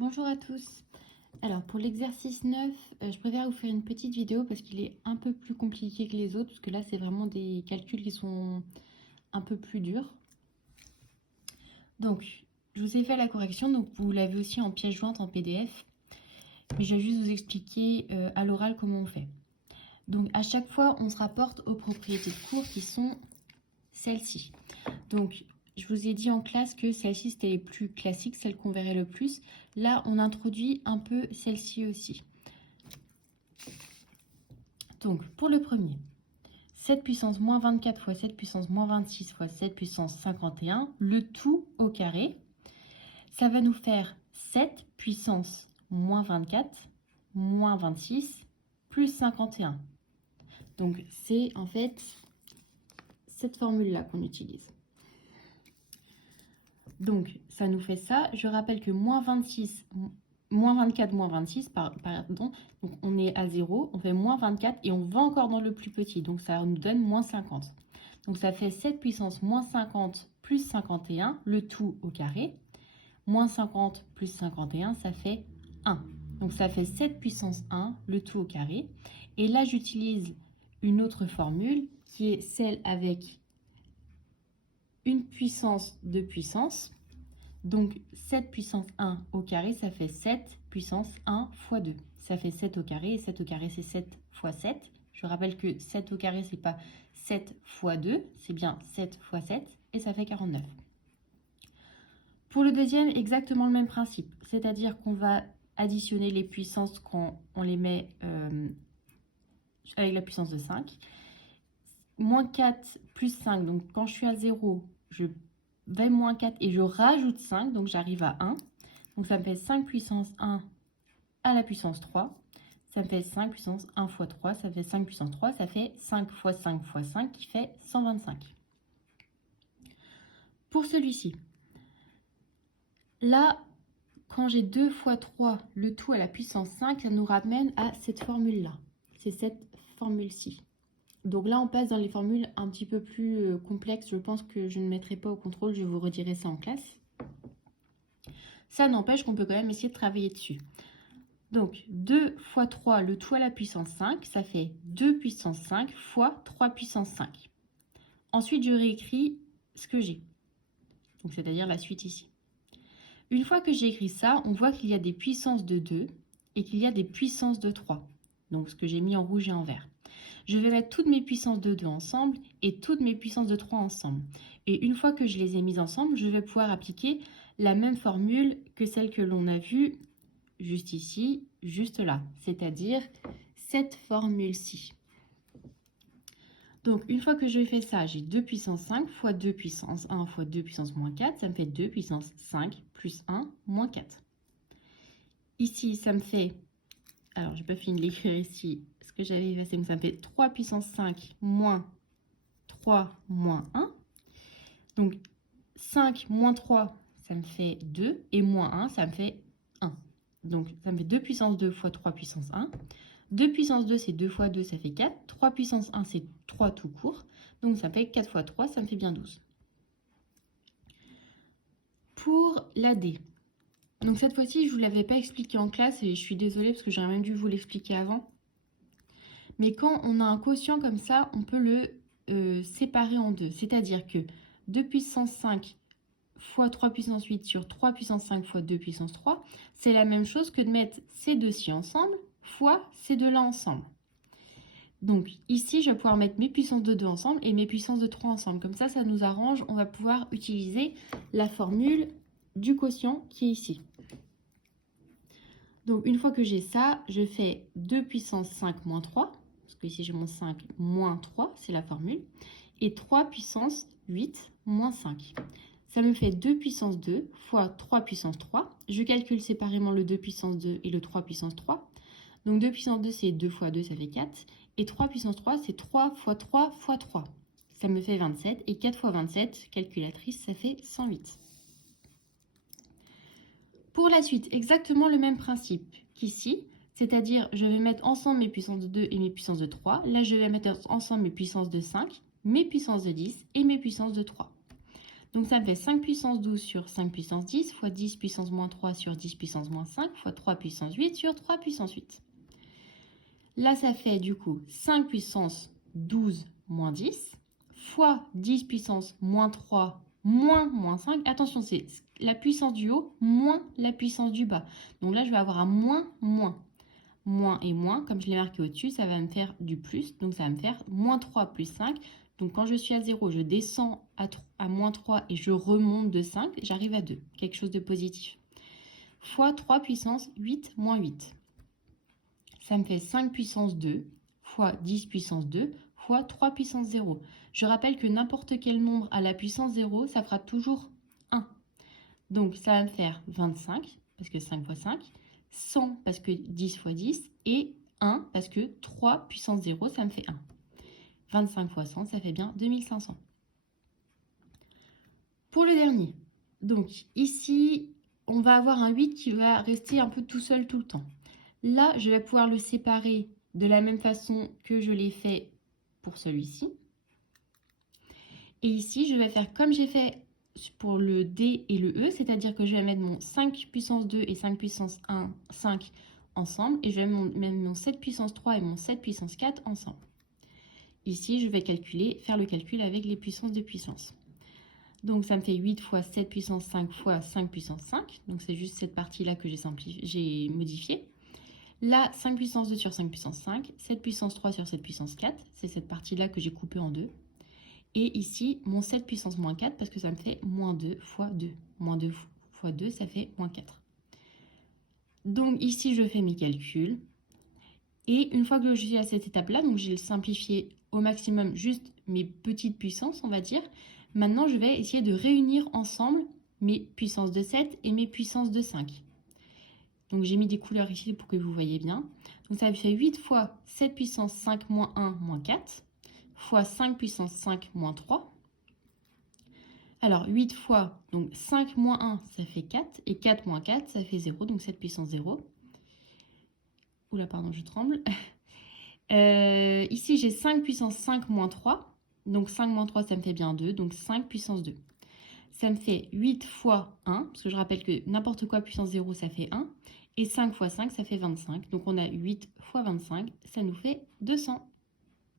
Bonjour à tous. Alors pour l'exercice 9, je préfère vous faire une petite vidéo parce qu'il est un peu plus compliqué que les autres, parce que là c'est vraiment des calculs qui sont un peu plus durs. Donc je vous ai fait la correction, donc vous l'avez aussi en pièce jointe en PDF, mais je vais juste vous expliquer à l'oral comment on fait. Donc à chaque fois on se rapporte aux propriétés de cours qui sont celles-ci. Donc je vous ai dit en classe que celles-ci c'était les plus classiques, celles qu'on verrait le plus. Là on introduit un peu celle-ci aussi. Donc, pour le premier, 7 puissance moins 24 fois 7 puissance moins 26 fois 7 puissance 51, le tout au carré, ça va nous faire 7 puissance moins 24 moins 26 plus 51. Donc, c'est en fait cette formule-là qu'on utilise. Donc, ça nous fait ça. Je rappelle que moins 26, moins 24, moins 26, pardon, donc on est à 0, on fait moins 24 et on va encore dans le plus petit, donc ça nous donne moins 50. Donc ça fait 7 puissance moins 50 plus 51, le tout au carré. Moins 50 plus 51, ça fait 1. Donc ça fait 7 puissance 1, le tout au carré. Et là, j'utilise une autre formule qui est celle avec une puissance de puissance. Donc 7 puissance 1 au carré, ça fait 7 puissance 1 fois 2. Ça fait 7 au carré, et 7 au carré, c'est 7 fois 7. Je rappelle que 7 au carré, c'est pas 7 fois 2, c'est bien 7 fois 7, et ça fait 49. Pour le deuxième, exactement le même principe. C'est-à-dire qu'on va additionner les puissances quand on les met avec la puissance de 5. Moins 4 plus 5, donc quand je suis à 0, je vais moins 4 et je rajoute 5, donc j'arrive à 1. Donc ça me fait 5 puissance 1 à la puissance 3. Ça me fait 5 puissance 1 fois 3, ça fait 5 puissance 3, ça fait 5 fois 5 fois 5 qui fait 125. Pour celui-ci, là, quand j'ai 2 fois 3, le tout à la puissance 5, ça nous ramène à cette formule-là. C'est cette formule-ci. Donc là, on passe dans les formules un petit peu plus complexes. Je pense que je ne mettrai pas au contrôle, je vous redirai ça en classe. Ça n'empêche qu'on peut quand même essayer de travailler dessus. Donc 2 fois 3, le tout à la puissance 5, ça fait 2 puissance 5 fois 3 puissance 5. Ensuite, je réécris ce que j'ai. Donc c'est-à-dire la suite ici. Une fois que j'ai écrit ça, on voit qu'il y a des puissances de 2 et qu'il y a des puissances de 3. Donc ce que j'ai mis en rouge et en vert. Je vais mettre toutes mes puissances de 2 ensemble et toutes mes puissances de 3 ensemble. Et une fois que je les ai mises ensemble, je vais pouvoir appliquer la même formule que celle que l'on a vue juste ici, juste là. C'est-à-dire cette formule-ci. Donc, une fois que j'ai fait ça, j'ai 2 puissance 5 fois 2 puissance 1 fois 2 puissance moins 4. Ça me fait 2 puissance 5 plus 1 moins 4. Ici, ça me fait... Alors, je n'ai pas fini de l'écrire ici. Ce que j'avais effacé, donc ça me fait 3 puissance 5 moins 3 moins 1. Donc, 5 moins 3, ça me fait 2. Et moins 1, ça me fait 1. Donc, ça me fait 2 puissance 2 fois 3 puissance 1. 2 puissance 2, c'est 2 fois 2, ça fait 4. 3 puissance 1, c'est 3 tout court. Donc, ça fait 4 fois 3, ça me fait bien 12. Pour la D. Donc, cette fois-ci, je ne vous l'avais pas expliqué en classe et je suis désolée parce que j'aurais même dû vous l'expliquer avant. Mais quand on a un quotient comme ça, on peut le séparer en deux. C'est-à-dire que 2 puissance 5 fois 3 puissance 8 sur 3 puissance 5 fois 2 puissance 3, c'est la même chose que de mettre ces deux-ci ensemble fois ces deux-là ensemble. Donc ici, je vais pouvoir mettre mes puissances de 2 ensemble et mes puissances de 3 ensemble. Comme ça nous arrange. On va pouvoir utiliser la formule du quotient qui est ici. Donc une fois que j'ai ça, je fais 2 puissance 5 moins 3. Parce que ici j'ai mon 5 moins 3, c'est la formule. Et 3 puissance 8 moins 5. Ça me fait 2 puissance 2 fois 3 puissance 3. Je calcule séparément le 2 puissance 2 et le 3 puissance 3. Donc 2 puissance 2, c'est 2 fois 2, ça fait 4. Et 3 puissance 3, c'est 3 fois 3 fois 3. Ça me fait 27. Et 4 fois 27, calculatrice, ça fait 108. Pour la suite, exactement le même principe qu'ici. C'est-à-dire, je vais mettre ensemble mes puissances de 2 et mes puissances de 3. Là, je vais mettre ensemble mes puissances de 5, mes puissances de 10 et mes puissances de 3. Donc ça me fait 5 puissance 12 sur 5 puissance 10 fois 10 puissance moins 3 sur 10 puissance moins 5 fois 3 puissance 8 sur 3 puissance 8. Là, ça fait du coup 5 puissance 12 moins 10 fois 10 puissance moins 3 moins 5. Attention, c'est la puissance du haut moins la puissance du bas. Donc là, je vais avoir un moins. Moins et moins, comme je l'ai marqué au-dessus, ça va me faire du plus. Donc ça va me faire moins 3 plus 5. Donc quand je suis à 0, je descends à moins 3 et je remonte de 5. J'arrive à 2, quelque chose de positif. Fois 3 puissance 8 moins 8. Ça me fait 5 puissance 2 fois 10 puissance 2 fois 3 puissance 0. Je rappelle que n'importe quel nombre à la puissance 0, ça fera toujours 1. Donc ça va me faire 25, parce que 5 fois 5, 100 parce que 10 fois 10, et 1 parce que 3 puissance 0, ça me fait 1. 25 fois 100, ça fait bien 2500. Pour le dernier, donc ici, on va avoir un 8 qui va rester un peu tout seul tout le temps. Là, je vais pouvoir le séparer de la même façon que je l'ai fait pour celui-ci. Et ici, je vais faire comme j'ai fait pour le D et le E, c'est-à-dire que je vais mettre mon 5 puissance 2 et 5 puissance 1, 5 ensemble, et je vais mettre mon 7 puissance 3 et mon 7 puissance 4 ensemble. Ici, je vais faire le calcul avec les puissances de puissance. Donc, ça me fait 8 fois 7 puissance 5 fois 5 puissance 5. Donc, c'est juste cette partie-là que j'ai modifiée. Là, 5 puissance 2 sur 5 puissance 5, 7 puissance 3 sur 7 puissance 4, c'est cette partie-là que j'ai coupée en deux. Et ici, mon 7 puissance moins 4, parce que ça me fait moins 2 fois 2. Moins 2 fois 2, ça fait moins 4. Donc ici, je fais mes calculs. Et une fois que je suis à cette étape-là, donc j'ai simplifié au maximum juste mes petites puissances, on va dire. Maintenant, je vais essayer de réunir ensemble mes puissances de 7 et mes puissances de 5. Donc j'ai mis des couleurs ici pour que vous voyez bien. Donc ça fait 8 fois 7 puissance 5 moins 1 moins 4 fois 5 puissance 5 moins 3. Alors 8 fois donc 5 moins 1 ça fait 4 et 4 moins 4 ça fait 0, donc 7 puissance 0. Oula pardon je tremble. Ici j'ai 5 puissance 5 moins 3, donc 5 moins 3 ça me fait bien 2, donc 5 puissance 2. Ça me fait 8 fois 1, parce que je rappelle que n'importe quoi puissance 0 ça fait 1. Et 5 fois 5, ça fait 25. Donc on a 8 fois 25, ça nous fait 200.